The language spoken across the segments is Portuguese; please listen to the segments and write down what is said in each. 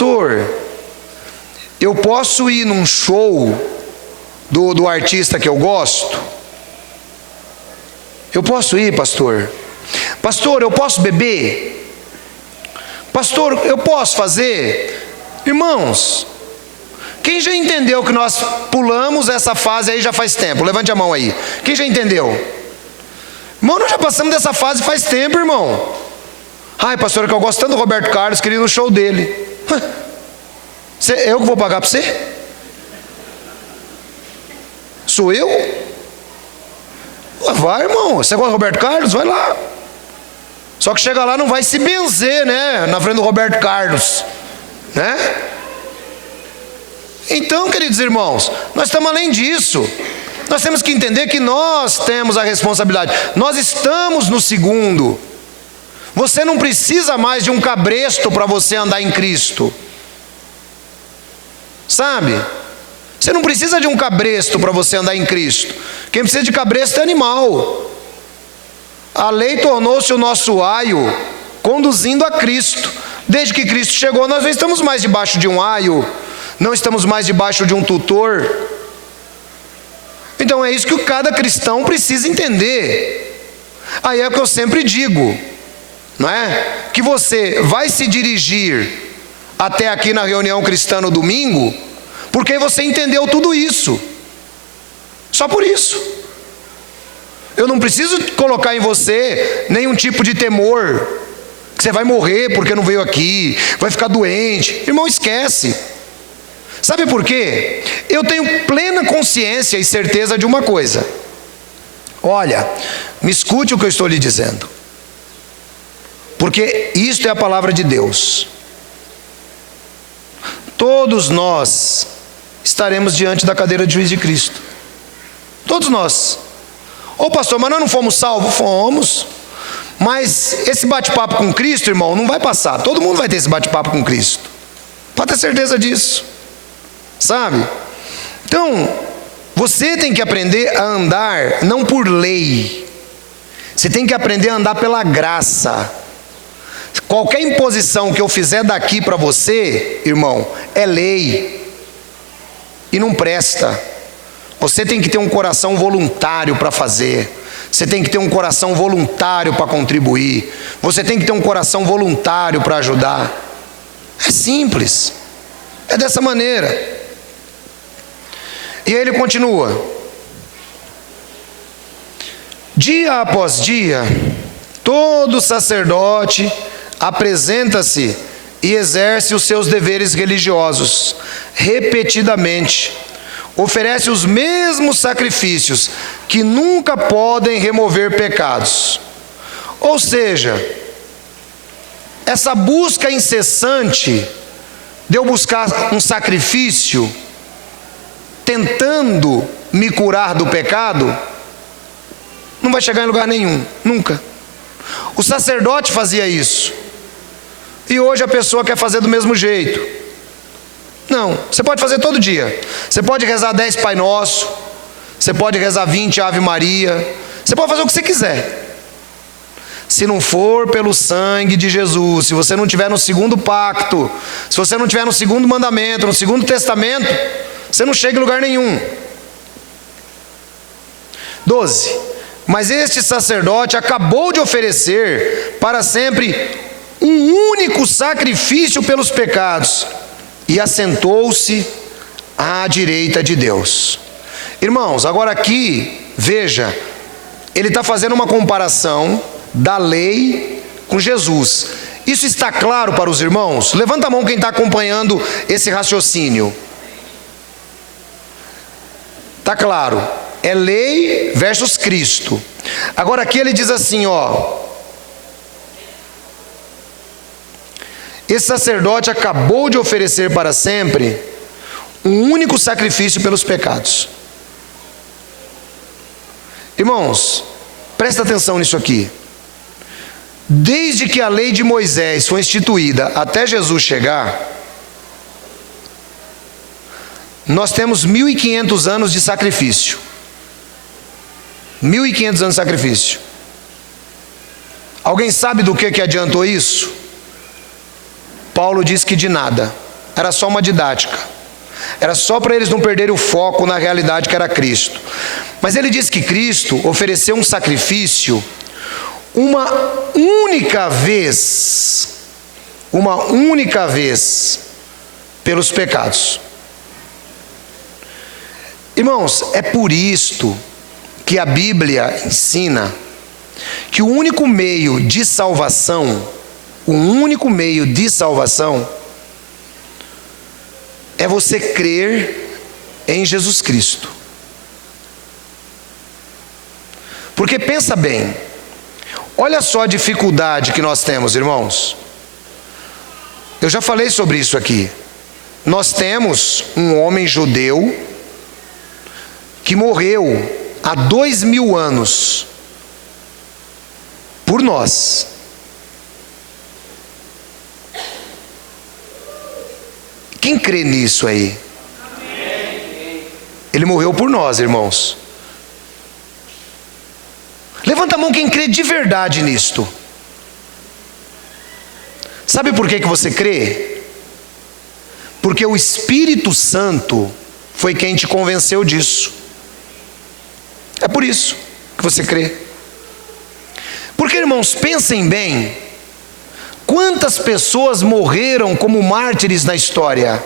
Pastor, eu posso ir num show do artista que eu gosto? Eu posso ir, pastor? Pastor, eu posso beber? Pastor, eu posso fazer? Irmãos, quem já entendeu que nós pulamos essa fase aí já faz tempo? Levante a mão aí. Quem já entendeu? Irmão, nós já passamos dessa fase faz tempo, irmão. Ai, pastor, é que eu gosto tanto do Roberto Carlos, queria ir no show dele. Eu que vou pagar para você? Sou eu? Vai, irmão, você gosta do Roberto Carlos? Vai lá. Só que chega lá não vai se benzer, né? Na frente do Roberto Carlos, né? Então, queridos irmãos, nós estamos além disso. Nós temos que entender que nós temos a responsabilidade. Nós estamos no segundo. Você não precisa mais de um cabresto para você andar em Cristo. Sabe? Você não precisa de um cabresto para você andar em Cristo. Quem precisa de cabresto é animal. A lei tornou-se o nosso aio, conduzindo a Cristo. Desde que Cristo chegou, nós não estamos mais debaixo de um aio, não estamos mais debaixo de um tutor. Então é isso que cada cristão precisa entender. Aí é o que eu sempre digo, não é? Que você vai se dirigir até aqui na reunião cristã no domingo, porque você entendeu tudo isso. Só por isso. Eu não preciso colocar em você nenhum tipo de temor, que você vai morrer porque não veio aqui, vai ficar doente. Irmão, esquece. Sabe por quê? Eu tenho plena consciência e certeza de uma coisa. Olha, me escute o que eu estou lhe dizendo, porque isto é a palavra de Deus. Todos nós estaremos diante da cadeira de juiz de Cristo. Todos nós. Ô pastor, mas nós não fomos salvos? Fomos. Mas esse bate-papo com Cristo, irmão, não vai passar. Todo mundo vai ter esse bate-papo com Cristo. Pode ter certeza disso. Sabe? Então, você tem que aprender a andar não por lei. Você tem que aprender a andar pela graça. Qualquer imposição que eu fizer daqui para você, irmão, é lei. E não presta. Você tem que ter um coração voluntário para fazer. Você tem que ter um coração voluntário para contribuir. Você tem que ter um coração voluntário para ajudar. É simples. É dessa maneira. E aí ele continua. Dia após dia, todo sacerdote apresenta-se e exerce os seus deveres religiosos, repetidamente. Oferece os mesmos sacrifícios que nunca podem remover pecados. Ou seja, essa busca incessante de eu buscar um sacrifício, tentando me curar do pecado, não vai chegar em lugar nenhum, nunca. O sacerdote fazia isso, e hoje a pessoa quer fazer do mesmo jeito. Não, você pode fazer todo dia. Você pode rezar 10 Pai Nosso, você pode rezar 20 Ave Maria, você pode fazer o que você quiser. Se não for pelo sangue de Jesus, se você não estiver no segundo pacto, se você não estiver no segundo mandamento, no segundo testamento, você não chega em lugar nenhum. 12. Mas este sacerdote acabou de oferecer para sempre um único sacrifício pelos pecados, e assentou-se à direita de Deus. Irmãos, agora aqui, veja, ele está fazendo uma comparação da lei com Jesus. Isso está claro para os irmãos? Levanta a mão quem está acompanhando esse raciocínio. Está claro, é lei versus Cristo. Agora aqui ele diz assim, ó: esse sacerdote acabou de oferecer para sempre um único sacrifício pelos pecados. Irmãos, presta atenção nisso aqui. Desde que a lei de Moisés foi instituída até Jesus chegar, nós temos 1500 anos de sacrifício. 1500 anos de sacrifício. Alguém sabe do que adiantou isso? Paulo diz que de nada. era só uma didática. Era só para eles não perderem o foco na realidade que era Cristo. Mas ele diz que Cristo ofereceu um sacrifício uma única vez pelos pecados. Irmãos, é por isto que a Bíblia ensina que o único meio de salvação é você crer em Jesus Cristo. Porque pensa bem, olha só a dificuldade que nós temos, irmãos. Eu já falei sobre isso aqui. Nós temos um homem judeu que morreu há 2000 anos por nós. Quem crê nisso aí? Ele morreu por nós, irmãos. Levanta a mão quem crê de verdade nisto. Sabe por que você crê? Porque o Espírito Santo foi quem te convenceu disso. É por isso que você crê. Porque, irmãos, pensem bem, quantas pessoas morreram como mártires na história?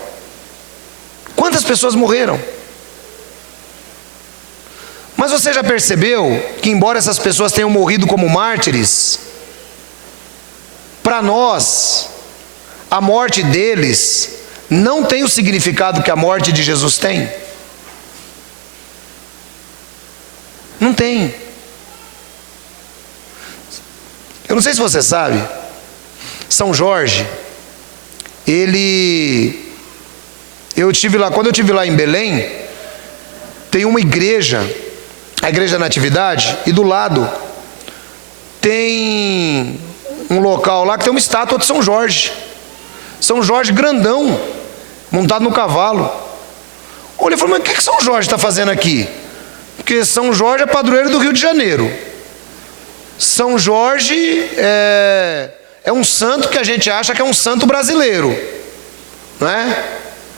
Quantas pessoas morreram? Mas você já percebeu que, embora essas pessoas tenham morrido como mártires, para nós, a morte deles não tem o significado que a morte de Jesus tem? Não tem. Eu não sei se você sabe, São Jorge, eu estive lá, quando eu estive lá em Belém, tem uma igreja, a Igreja da Natividade, e do lado tem um local lá que tem uma estátua de São Jorge grandão, montado no cavalo. Olha, eu falei, mas o que São Jorge está fazendo aqui? Porque São Jorge é padroeiro do Rio de Janeiro. São Jorge é um santo que a gente acha que é um santo brasileiro, não é?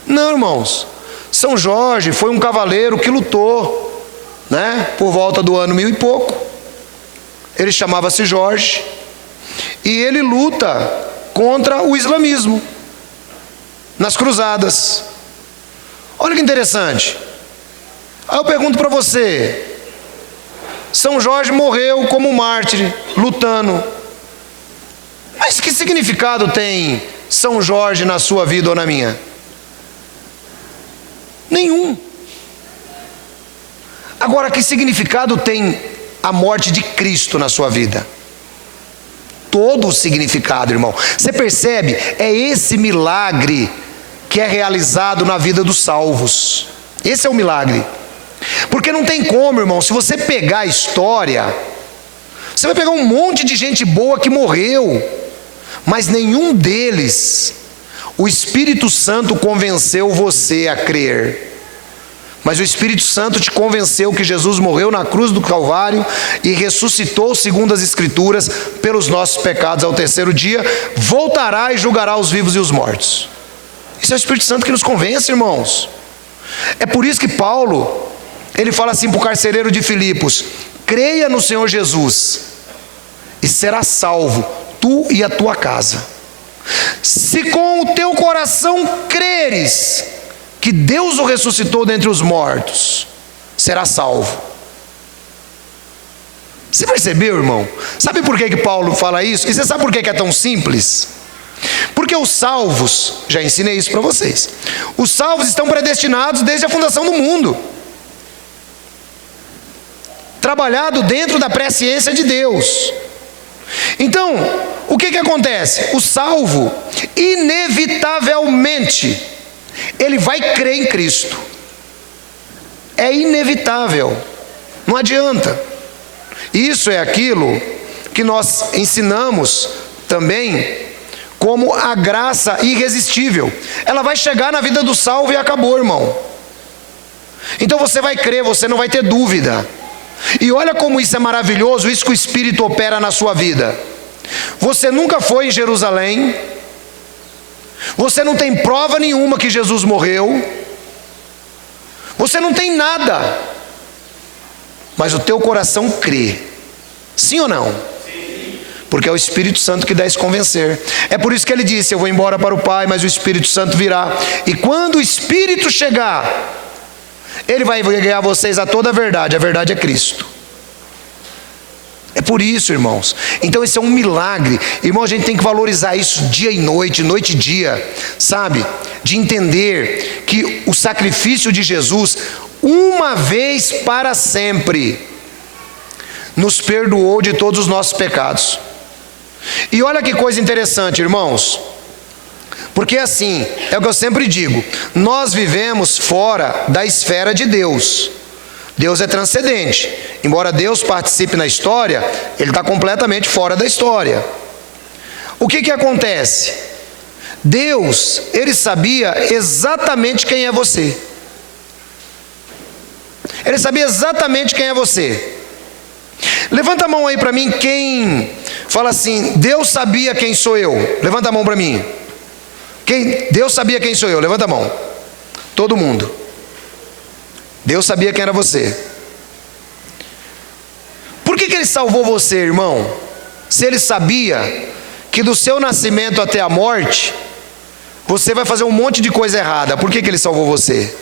Não, irmãos. São Jorge foi um cavaleiro que lutou, né, por volta do ano 1000 e pouco. Ele chamava-se Jorge e ele luta contra o islamismo nas cruzadas. Olha que interessante. Aí eu pergunto para você, São Jorge morreu como mártir, lutando. Mas que significado tem São Jorge na sua vida ou na minha? Nenhum. Agora, que significado tem a morte de Cristo na sua vida? Todo o significado, irmão. Você percebe? É esse milagre que é realizado na vida dos salvos. Esse é o milagre. Porque não tem como, irmão, se você pegar a história, você vai pegar um monte de gente boa que morreu, mas nenhum deles o Espírito Santo convenceu você a crer. Mas o Espírito Santo te convenceu que Jesus morreu na cruz do Calvário e ressuscitou segundo as Escrituras pelos nossos pecados ao terceiro dia, voltará e julgará os vivos e os mortos. Isso é o Espírito Santo que nos convence, irmãos. É por isso que Paulo, ele fala assim para o carcereiro de Filipos: creia no Senhor Jesus e será salvo, tu e a tua casa. Se com o teu coração creres que Deus o ressuscitou dentre os mortos, será salvo. Você percebeu, irmão? Sabe por que Paulo fala isso? E você sabe por que é tão simples? Porque os salvos, já ensinei isso para vocês, os salvos estão predestinados desde a fundação do mundo, trabalhado dentro da presciência de Deus. Então, o que acontece? O salvo, inevitavelmente, ele vai crer em Cristo. É inevitável, não adianta. Isso é aquilo que nós ensinamos também como a graça irresistível. Ela vai chegar na vida do salvo e acabou, irmão. Então você vai crer, você não vai ter dúvida. E olha como isso é maravilhoso, isso que o Espírito opera na sua vida. Você nunca foi em Jerusalém, Você não tem prova nenhuma que Jesus morreu. Você não tem nada. Mas o teu coração crê. Sim ou não? Sim. Porque é o Espírito Santo que dá esse convencer. É por isso que ele disse: eu vou embora para o Pai, mas o Espírito Santo virá. E quando o Espírito chegar, ele vai guiar vocês a toda a verdade é Cristo. É por isso, irmãos. Então esse é um milagre. Irmão, a gente tem que valorizar isso dia e noite, noite e dia, sabe? De entender que o sacrifício de Jesus, uma vez para sempre, nos perdoou de todos os nossos pecados. E olha que coisa interessante, irmãos. Porque assim, é o que eu sempre digo, nós vivemos fora da esfera de Deus. Deus é transcendente. Embora Deus participe na história, Ele está completamente fora da história. O que acontece? Deus, Ele sabia exatamente quem é você. Ele sabia exatamente quem é você. Levanta a mão aí para mim quem fala assim: Deus sabia quem sou eu. Levanta a mão para mim. Deus sabia quem sou eu? Levanta a mão. Todo mundo. Deus sabia quem era você. Por que Ele salvou você, irmão? Se Ele sabia que do seu nascimento até a morte, você vai fazer um monte de coisa errada. Por que Ele salvou você?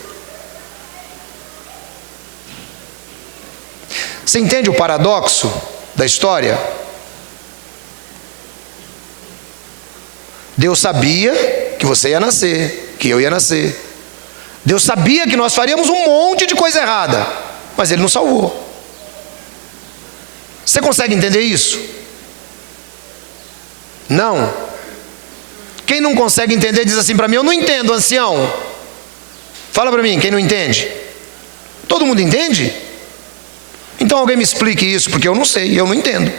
Você entende o paradoxo da história? Deus sabia que você ia nascer, que eu ia nascer. Deus sabia que nós faríamos um monte de coisa errada, mas Ele nos salvou. Você consegue entender isso? Não. Quem não consegue entender diz assim para mim: eu não entendo, ancião. Fala para mim, quem não entende? Todo mundo entende? Então alguém me explique isso, porque eu não sei, eu não entendo.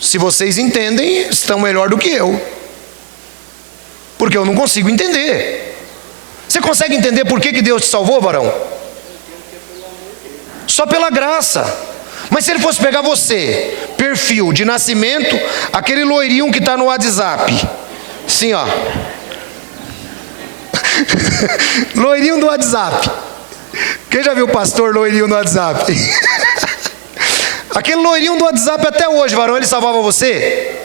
Se vocês entendem, estão melhor do que eu, porque eu não consigo entender. Você consegue entender por que Deus te salvou, varão? Só pela graça. Mas se Ele fosse pegar você, perfil de nascimento, aquele loirinho que está no WhatsApp, assim ó, loirinho do WhatsApp. Quem já viu o pastor loirinho no WhatsApp? Aquele loirinho do WhatsApp até hoje, varão, ele salvava você?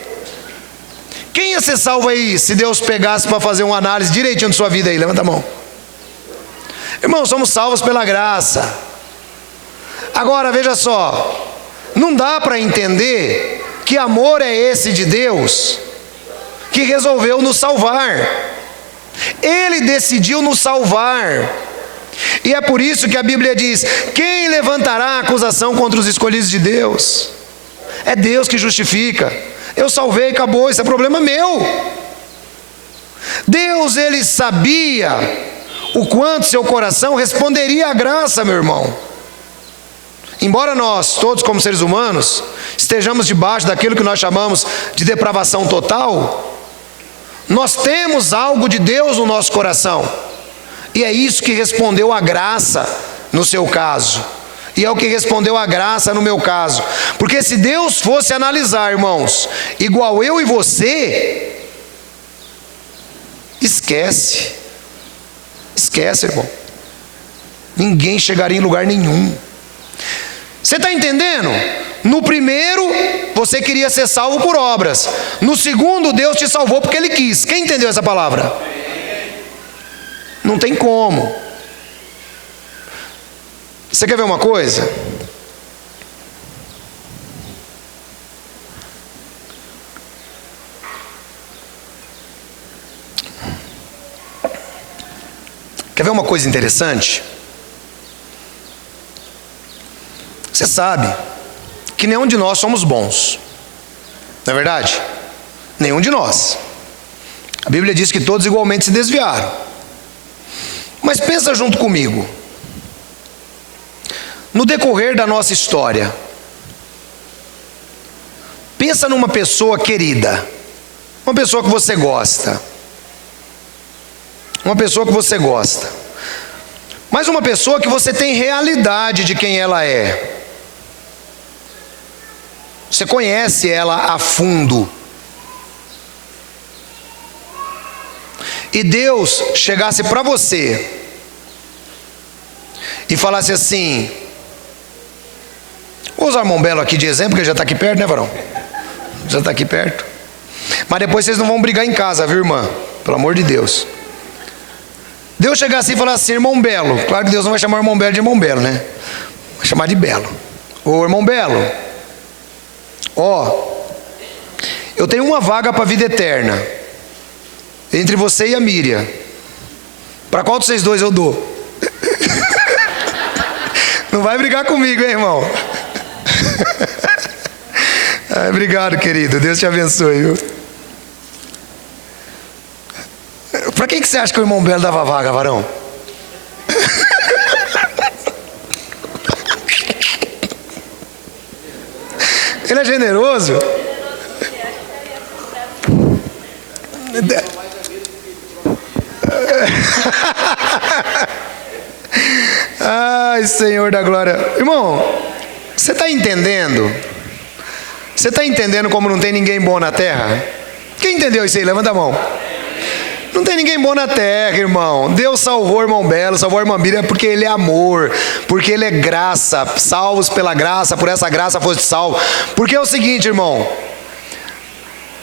Quem ia ser salvo aí se Deus pegasse para fazer uma análise direitinho de sua vida aí? Levanta a mão. Irmão, somos salvos pela graça. Agora veja só, não dá para entender que amor é esse de Deus que resolveu nos salvar. Ele decidiu nos salvar. E é por isso que a Bíblia diz: quem levantará acusação contra os escolhidos de Deus? É Deus que justifica. Eu salvei, acabou, isso é problema meu. Deus, Ele sabia o quanto seu coração responderia à graça, meu irmão. Embora nós, todos como seres humanos, estejamos debaixo daquilo que nós chamamos de depravação total, nós temos algo de Deus no nosso coração. E é isso que respondeu à graça no seu caso. E é o que respondeu à graça no meu caso. Porque se Deus fosse analisar, irmãos, igual eu e você, esquece. Esquece, irmão. Ninguém chegaria em lugar nenhum. Você está entendendo? No primeiro, você queria ser salvo por obras. No segundo, Deus te salvou porque Ele quis. Quem entendeu essa palavra? Não tem como. Você quer ver uma coisa? Quer ver uma coisa interessante? Você sabe que nenhum de nós somos bons, não é verdade? Nenhum de nós. A Bíblia diz que todos igualmente se desviaram. Mas pensa junto comigo. No decorrer da nossa história, pensa numa pessoa querida, uma pessoa que você gosta, mas uma pessoa que você tem realidade de quem ela é. Você conhece ela a fundo. e Deus chegasse para você e falasse assim, vou usar o irmão Belo aqui de exemplo, porque ele já está aqui perto, né, varão? Já está aqui perto. Mas depois vocês não vão brigar em casa, viu, irmã? Pelo amor de Deus. Deus chegasse e falasse assim, irmão Belo. Claro que Deus não vai chamar o irmão Belo de irmão Belo, né? Vai chamar de Belo. Ô, irmão Belo, ó, eu tenho uma vaga para a vida eterna, entre você e a Miriam. Para qual de vocês dois eu dou? Não vai brigar comigo, hein, irmão? Obrigado, querido. Deus te abençoe, viu? Para quem que você acha que o irmão Belo dava vaga, varão? Ele é generoso? Ai, Senhor da glória. Irmão, você está entendendo? Você está entendendo como não tem ninguém bom na terra? Quem entendeu isso aí? Levanta a mão. Não tem ninguém bom na terra, irmão. Deus salvou o irmão Belo, salvou a irmã Miriam porque Ele é amor, porque Ele é graça, salvos pela graça, por essa graça foste salvo. Porque é o seguinte, irmão,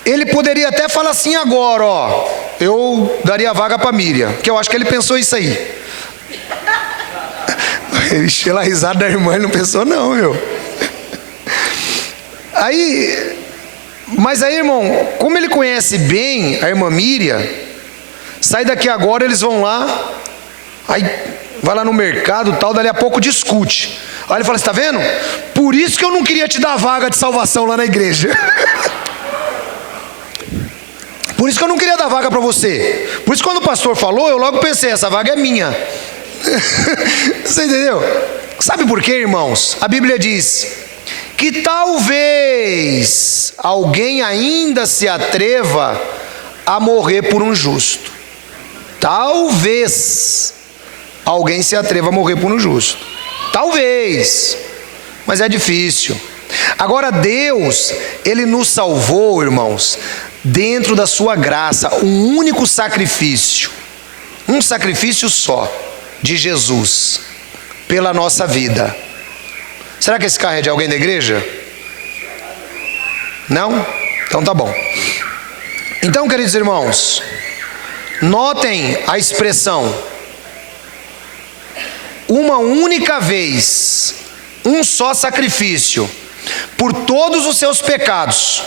Ele poderia até falar assim agora, ó, eu daria vaga para Miriam, que eu acho que Ele pensou isso aí. Ixi, ela risada da irmã, ele não pensou não, meu. Mas aí, irmão, como ele conhece bem a irmã Miriam, sai daqui agora, eles vão lá, aí vai lá no mercado tal, dali a pouco discute. Aí ele fala, você está vendo? Por isso que eu não queria te dar a vaga de salvação lá na igreja. Por isso que eu não queria dar vaga para você. Por isso quando o pastor falou, eu logo pensei, essa vaga é minha. Você entendeu? Sabe por quê, irmãos? A Bíblia diz que talvez alguém ainda se atreva a morrer por um justo. Talvez alguém se atreva a morrer por um justo. Talvez, mas é difícil. Agora Deus, Ele nos salvou, irmãos, dentro da sua graça, um único sacrifício, um sacrifício só, de Jesus, pela nossa vida. Será que esse carro é de alguém da igreja? Não? Então tá bom. Então, queridos irmãos, notem a expressão, uma única vez, um só sacrifício, por todos os seus pecados,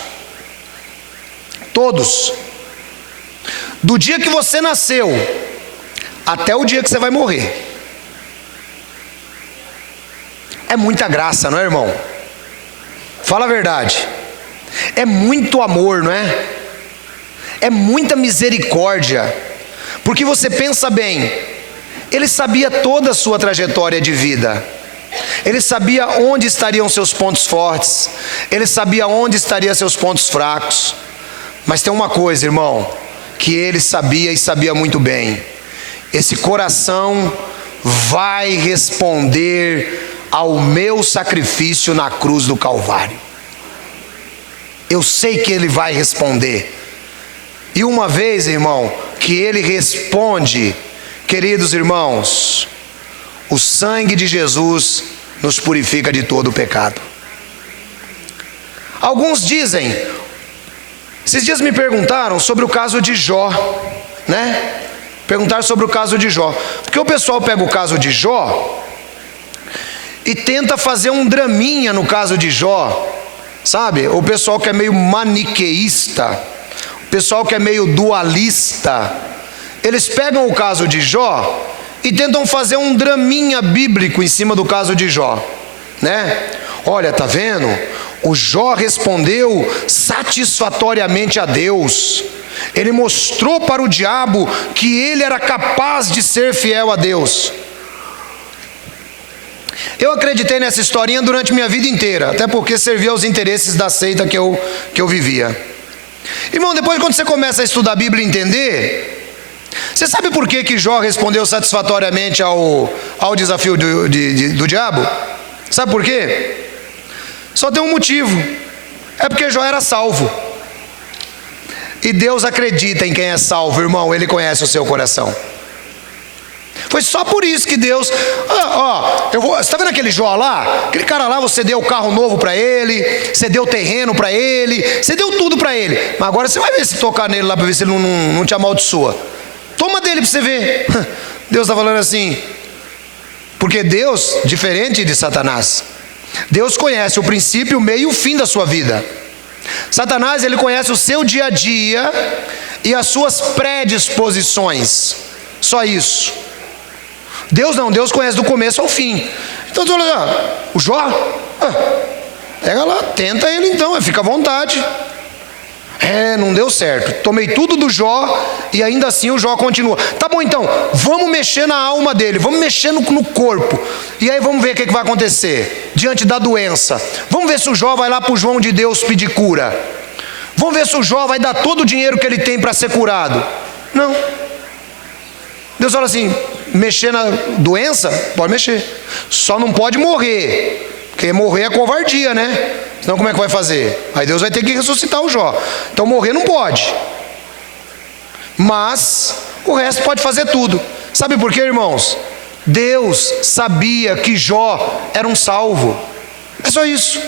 todos, do dia que você nasceu, até o dia que você vai morrer. É muita graça, não é, irmão? Fala a verdade. É muito amor, não é? É muita misericórdia. Porque você pensa bem, Ele sabia toda a sua trajetória de vida. Ele sabia onde estariam seus pontos fortes. Ele sabia onde estariam seus pontos fracos. Mas tem uma coisa, irmão, que Ele sabia e sabia muito bem. Esse coração vai responder ao meu sacrifício na cruz do Calvário. Eu sei que Ele vai responder. E uma vez, irmão, que Ele responde, queridos irmãos, o sangue de Jesus nos purifica de todo o pecado. Alguns dizem, esses dias me perguntaram sobre o caso de Jó, né? Perguntaram sobre o caso de Jó, porque o pessoal pega o caso de Jó e tenta fazer um draminha no caso de Jó, sabe? O pessoal que é meio maniqueísta, o pessoal que é meio dualista, eles pegam o caso de Jó e tentam fazer um draminha bíblico em cima do caso de Jó, né? Olha, tá vendo? O Jó respondeu satisfatoriamente a Deus. Ele mostrou para o diabo que ele era capaz de ser fiel a Deus. Eu acreditei nessa historinha durante minha vida inteira, até porque servia aos interesses da seita que eu vivia. Irmão, depois quando você começa a estudar a Bíblia e entender, você sabe por que Jó respondeu satisfatoriamente ao desafio do diabo? Sabe por quê? Só tem um motivo, é porque Jó era salvo. E Deus acredita em quem é salvo, irmão, Ele conhece o seu coração. Foi só por isso que Deus, você está vendo aquele Jó lá? Aquele cara lá, você deu carro novo para ele, você deu terreno para ele, você deu tudo para ele. Mas agora você vai ver se tocar nele lá para ver se ele não te amaldiçoa. Toma dele para você ver. Deus está falando assim, porque Deus, diferente de Satanás, Deus conhece o princípio, o meio e o fim da sua vida. Satanás, ele conhece o seu dia a dia e as suas predisposições, só isso. Deus não, Deus conhece do começo ao fim. Então tu olha, o Jó, pega lá, tenta ele então, fica à vontade. Não deu certo, tomei tudo do Jó e ainda assim o Jó continua. Tá bom então, vamos mexer na alma dele, vamos mexer no corpo. E aí vamos ver o que vai acontecer diante da doença. Vamos ver se o Jó vai lá para o João de Deus pedir cura. Vamos ver se o Jó vai dar todo o dinheiro que ele tem para ser curado. Não. Deus fala assim, mexer na doença? Pode mexer. Só não pode morrer, porque morrer é covardia, né? Senão como é que vai fazer? Aí Deus vai ter que ressuscitar o Jó. Então morrer não pode. Mas o resto pode fazer tudo. Sabe por quê, irmãos? Deus sabia que Jó era um salvo. É só isso.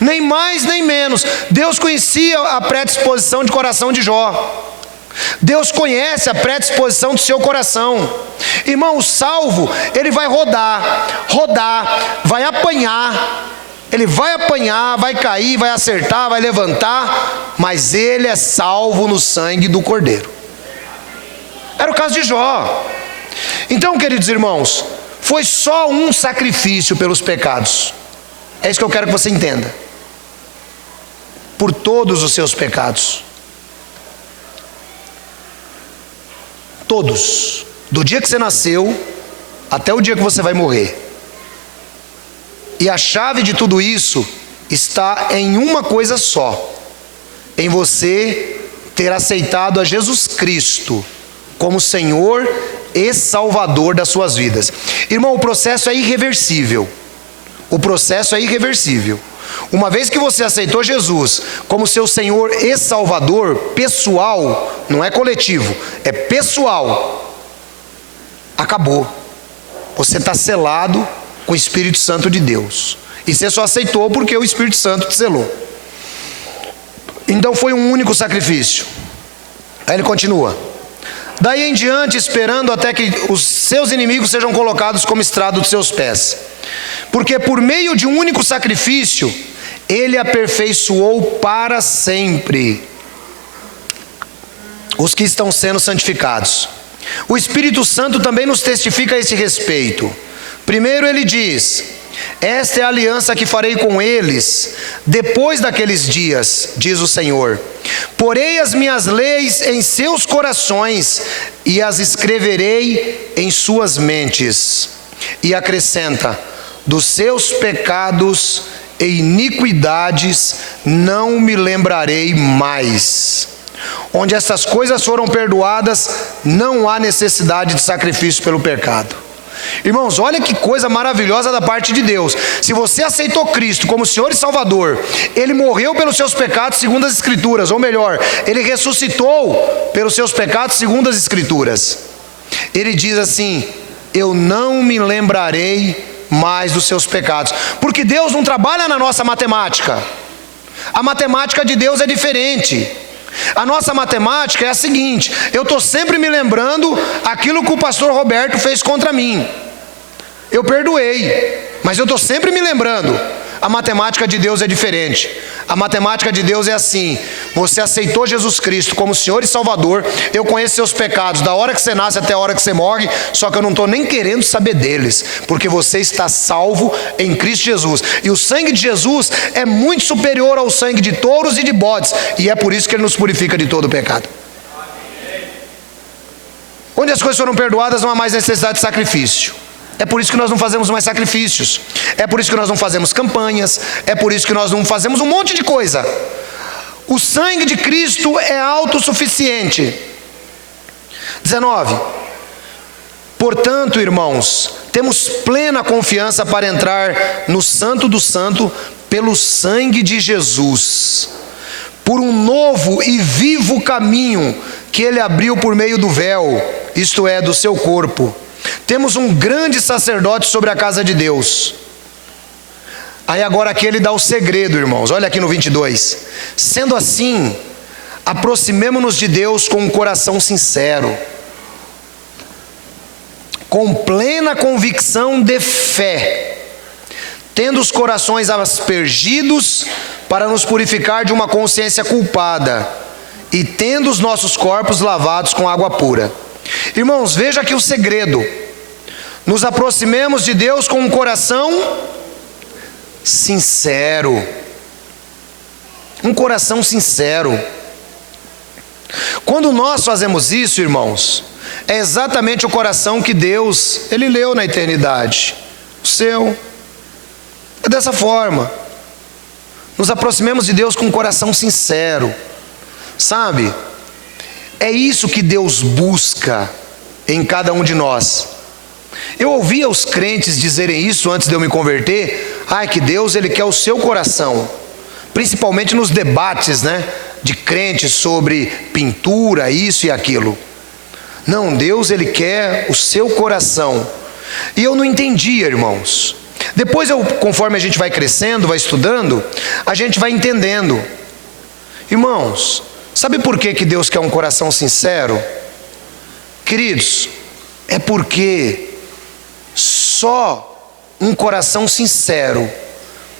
Nem mais nem menos. Deus conhecia a predisposição de coração de Jó. Deus conhece a predisposição do seu coração. Irmão, o salvo, ele vai rodar, vai apanhar. Ele vai apanhar, vai cair, vai acertar, vai levantar, mas ele é salvo no sangue do Cordeiro. Era o caso de Jó. Então, queridos irmãos, foi só um sacrifício pelos pecados. É isso que eu quero que você entenda. Por todos os seus pecados. Todos. Do dia que você nasceu até o dia que você vai morrer. E a chave de tudo isso está em uma coisa só: em você ter aceitado a Jesus Cristo como Senhor e Salvador das suas vidas. Irmão, o processo é irreversível. O processo é irreversível. Uma vez que você aceitou Jesus como seu Senhor e Salvador, pessoal, não é coletivo, é pessoal, acabou. Você está selado com o Espírito Santo de Deus. E você só aceitou porque o Espírito Santo te selou. Então foi um único sacrifício. Aí ele continua: daí em diante, esperando até que os seus inimigos sejam colocados como estrado dos seus pés. Porque por meio de um único sacrifício, ele aperfeiçoou para sempre os que estão sendo santificados. O Espírito Santo também nos testifica a esse respeito. Primeiro ele diz: esta é a aliança que farei com eles depois daqueles dias, diz o Senhor. Porei as minhas leis em seus corações e as escreverei em suas mentes. E acrescenta: dos seus pecados e iniquidades não me lembrarei mais. Onde essas coisas foram perdoadas, não há necessidade de sacrifício pelo pecado. Irmãos, olha que coisa maravilhosa da parte de Deus. Se você aceitou Cristo como Senhor e Salvador, Ele morreu pelos seus pecados segundo as Escrituras, ou melhor, Ele ressuscitou pelos seus pecados segundo as Escrituras. Ele diz assim: eu não me lembrarei mais dos seus pecados. Porque Deus não trabalha na nossa matemática. A matemática de Deus é diferente. A nossa matemática é a seguinte: eu estou sempre me lembrando aquilo que o pastor Roberto fez contra mim. Eu perdoei, mas eu estou sempre me lembrando. A matemática de Deus é diferente. A matemática de Deus é assim: você aceitou Jesus Cristo como Senhor e Salvador, eu conheço seus pecados da hora que você nasce até a hora que você morre, só que eu não estou nem querendo saber deles, porque você está salvo em Cristo Jesus. E o sangue de Jesus é muito superior ao sangue de touros e de bodes, e é por isso que Ele nos purifica de todo o pecado. Onde as coisas foram perdoadas, não há mais necessidade de sacrifício. É por isso que nós não fazemos mais sacrifícios. É por isso que nós não fazemos campanhas. É por isso que nós não fazemos um monte de coisa. O sangue de Cristo é autossuficiente. 19. Portanto, irmãos, temos plena confiança para entrar no Santo do Santo pelo sangue de Jesus, por um novo e vivo caminho que ele abriu por meio do véu, isto é, do seu corpo. Temos um grande sacerdote sobre a casa de Deus. Aí agora aqui ele dá o segredo, irmãos. Olha aqui no 22. Sendo assim, aproximemo-nos de Deus com um coração sincero, com plena convicção de fé, tendo os corações aspergidos para nos purificar de uma consciência culpada, e tendo os nossos corpos lavados com água pura. Irmãos, veja aqui o segredo. Nos aproximemos de Deus com um coração sincero. Um coração sincero. Quando nós fazemos isso, irmãos, é exatamente o coração que Deus, Ele leu na eternidade. O seu. É dessa forma. Nos aproximemos de Deus com um coração sincero. Sabe? É isso que Deus busca em cada um de nós. Eu ouvia os crentes dizerem isso antes de eu me converter. Que Deus, Ele quer o seu coração. Principalmente nos debates, né, de crentes sobre pintura, isso e aquilo. Não, Deus, Ele quer o seu coração. E eu não entendia, irmãos. Depois, conforme a gente vai crescendo, vai estudando, a gente vai entendendo. Irmãos, sabe por que Deus quer um coração sincero? Queridos, é porque só um coração sincero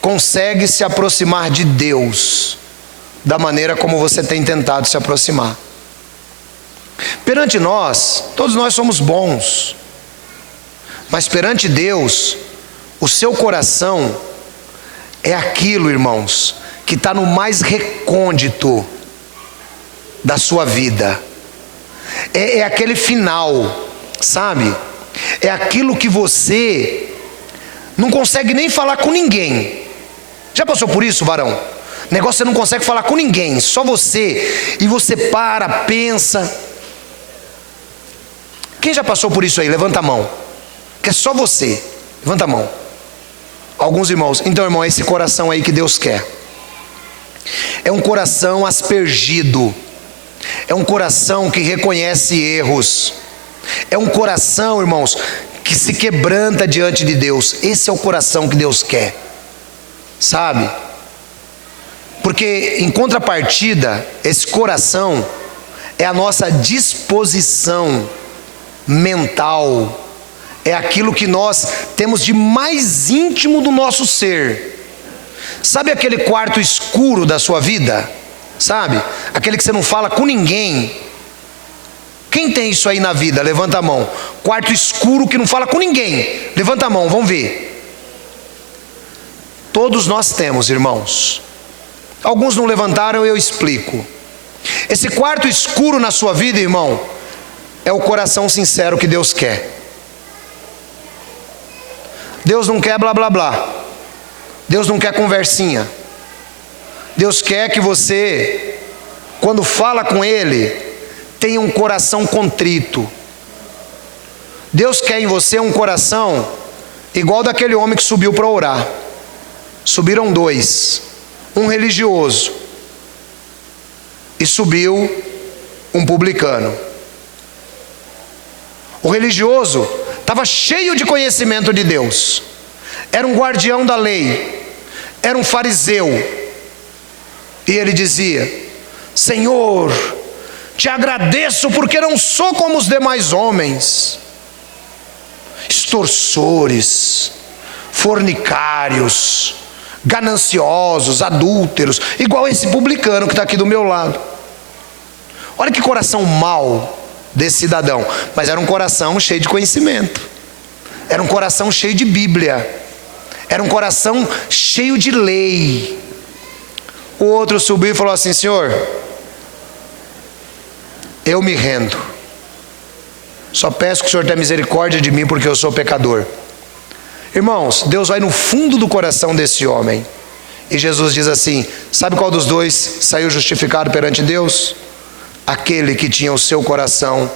consegue se aproximar de Deus da maneira como você tem tentado se aproximar. Perante nós, todos nós somos bons, mas perante Deus, o seu coração é aquilo, irmãos, que está no mais recôndito da sua vida. É aquele final, sabe? É aquilo que você não consegue nem falar com ninguém. Já passou por isso, varão? Negócio você não consegue falar com ninguém, só você. E você para, pensa. Quem já passou por isso aí? Levanta a mão. Que é só você. Levanta a mão. Alguns irmãos. Então, irmão, é esse coração aí que Deus quer. É um coração aspergido. É um coração que reconhece erros. É um coração, irmãos, que se quebranta diante de Deus. Esse é o coração que Deus quer. Sabe? Porque em contrapartida, esse coração é a nossa disposição mental. É aquilo que nós temos de mais íntimo do nosso ser. Sabe aquele quarto escuro da sua vida? Sabe? Aquele que você não fala com ninguém. Quem tem isso aí na vida? Levanta a mão. Quarto escuro que não fala com ninguém. Levanta a mão, vamos ver. Todos nós temos, irmãos. Alguns não levantaram, eu explico. Esse quarto escuro na sua vida, irmão, é o coração sincero que Deus quer. Deus não quer blá blá blá. Deus não quer conversinha. Deus quer que você, quando fala com Ele, tenha um coração contrito. Deus quer em você um coração igual daquele homem que subiu para orar. Subiram dois, um religioso e subiu um publicano. O religioso estava cheio de conhecimento de Deus, era um guardião da lei, era um fariseu, e ele dizia: Senhor, te agradeço porque não sou como os demais homens, extorsores, fornicários, gananciosos, adúlteros, igual esse publicano que está aqui do meu lado. Olha que coração mau desse cidadão, mas era um coração cheio de conhecimento, era um coração cheio de Bíblia, era um coração cheio de lei. O outro subiu e falou assim: Senhor, eu me rendo, só peço que o Senhor tenha misericórdia de mim porque eu sou pecador. Irmãos, Deus vai no fundo do coração desse homem, e Jesus diz assim: sabe qual dos dois saiu justificado perante Deus? Aquele que tinha o seu coração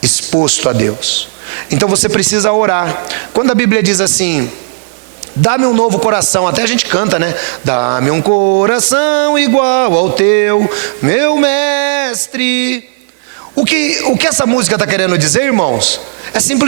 exposto a Deus. Então você precisa orar. Quando a Bíblia diz assim, Dá-me um novo coração, até a gente canta, né? Dá-me um coração igual ao teu, meu mestre. O que essa música está querendo dizer, irmãos? É simplesmente